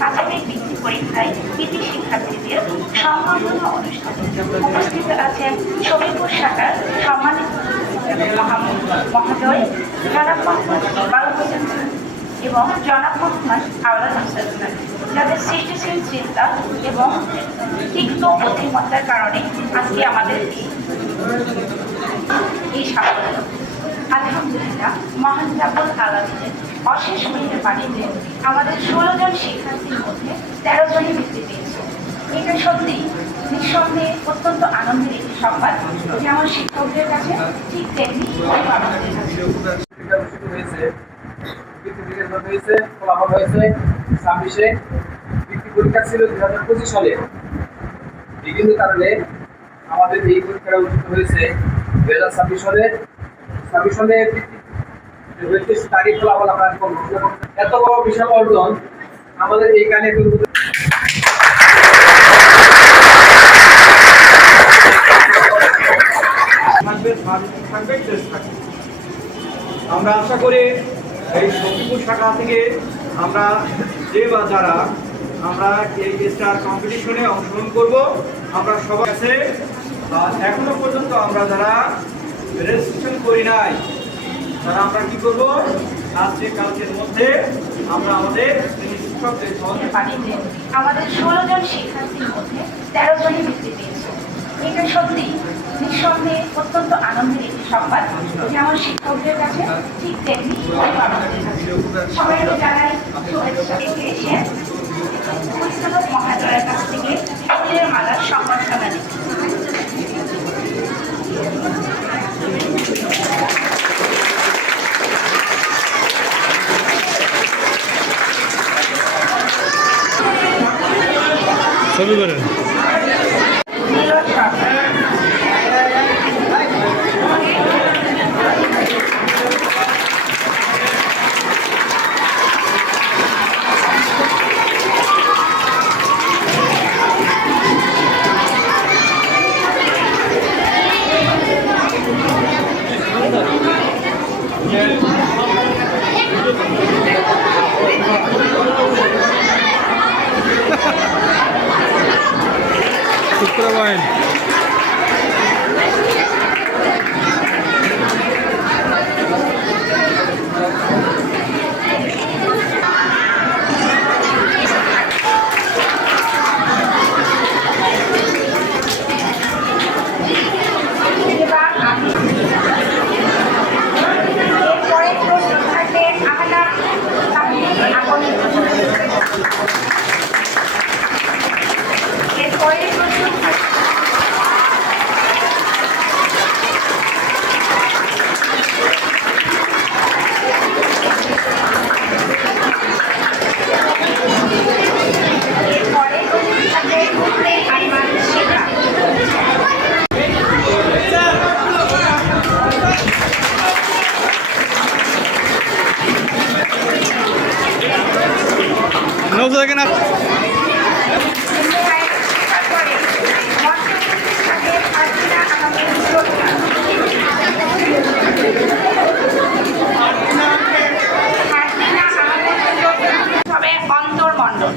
প্রাথমিক বৃত্তি পরীক্ষায় কৃতি শিক্ষার্থীদের সম্বর্ধনা অনুষ্ঠানে উপস্থিত আছেন শফিপুর শাখার সম্মানিত মহোদয় জনাব মোহাম্মদ ইকবাল হোসেন এবং জনাব মোহাম্মদ আওলাদ হোসেন, যাদের সৃষ্টিশীল চিন্তা এবং তিক্ত বুদ্ধিমত্তার কারণে আজকে আমাদের এই সাফল্য। আলহামদুলিল্লাহ, মহান রাব্বুল আলামিনের অশেষ মেহেরবানিতে আমাদের 16 জন শিক্ষার্থীর মধ্যে 13 জনই বৃত্তি পেয়েছে। এটা সত্যি নিঃসন্দেহে অত্যন্ত আনন্দের একটি সংবাদ, যেমন শিক্ষকদের কাছে ঠিক তেমনি অভিভাবকদের কাছে। ফলাফল হয়েছে 26-এ, বৃত্তি পরীক্ষা ছিল 2025 সালে। বিভিন্ন কারণে আমাদের এই পরীক্ষাটা অনুষ্ঠিত হয়েছে 2026 সালে। 26 সালে তারিখ ফলাফল আমরা এত বড় বিশাল অর্জন আমাদের এই কানে আমরা আশা করি এই শফিপুর শাখা থেকে আমরা যে বা যারা আমরা এই স্টার কম্পিটিশনে অংশগ্রহণ করব, আমরা সবাই আছে এখনো পর্যন্ত আমরা যারা রেজিস্ট্রেশন করি নাই তারা আমরা কি করব, আজকে কালকের মধ্যে আমরা আমাদের শিক্ষকদের পানিতে আমাদের 16 জন শিক্ষার্থীর মধ্যে 13 জনই বৃত্তি পেয়েছে। এটা সত্যি নিঃসন্দেহে অত্যন্ত আনন্দের একটি সংবাদ, যেমন শিক্ষকদের কাছে ঠিক তেমনি অভিভাবকদের কাছে। সবাইকে জানাই শুভেচ্ছা। এসে পরিচালক মহাদয়ের কাছ থেকে ফুলের মালার সম্বর্ধনা দিচ্ছি। ছবি করেন। Trabalho. No sé qué nada. অন্তর্মণ্ডল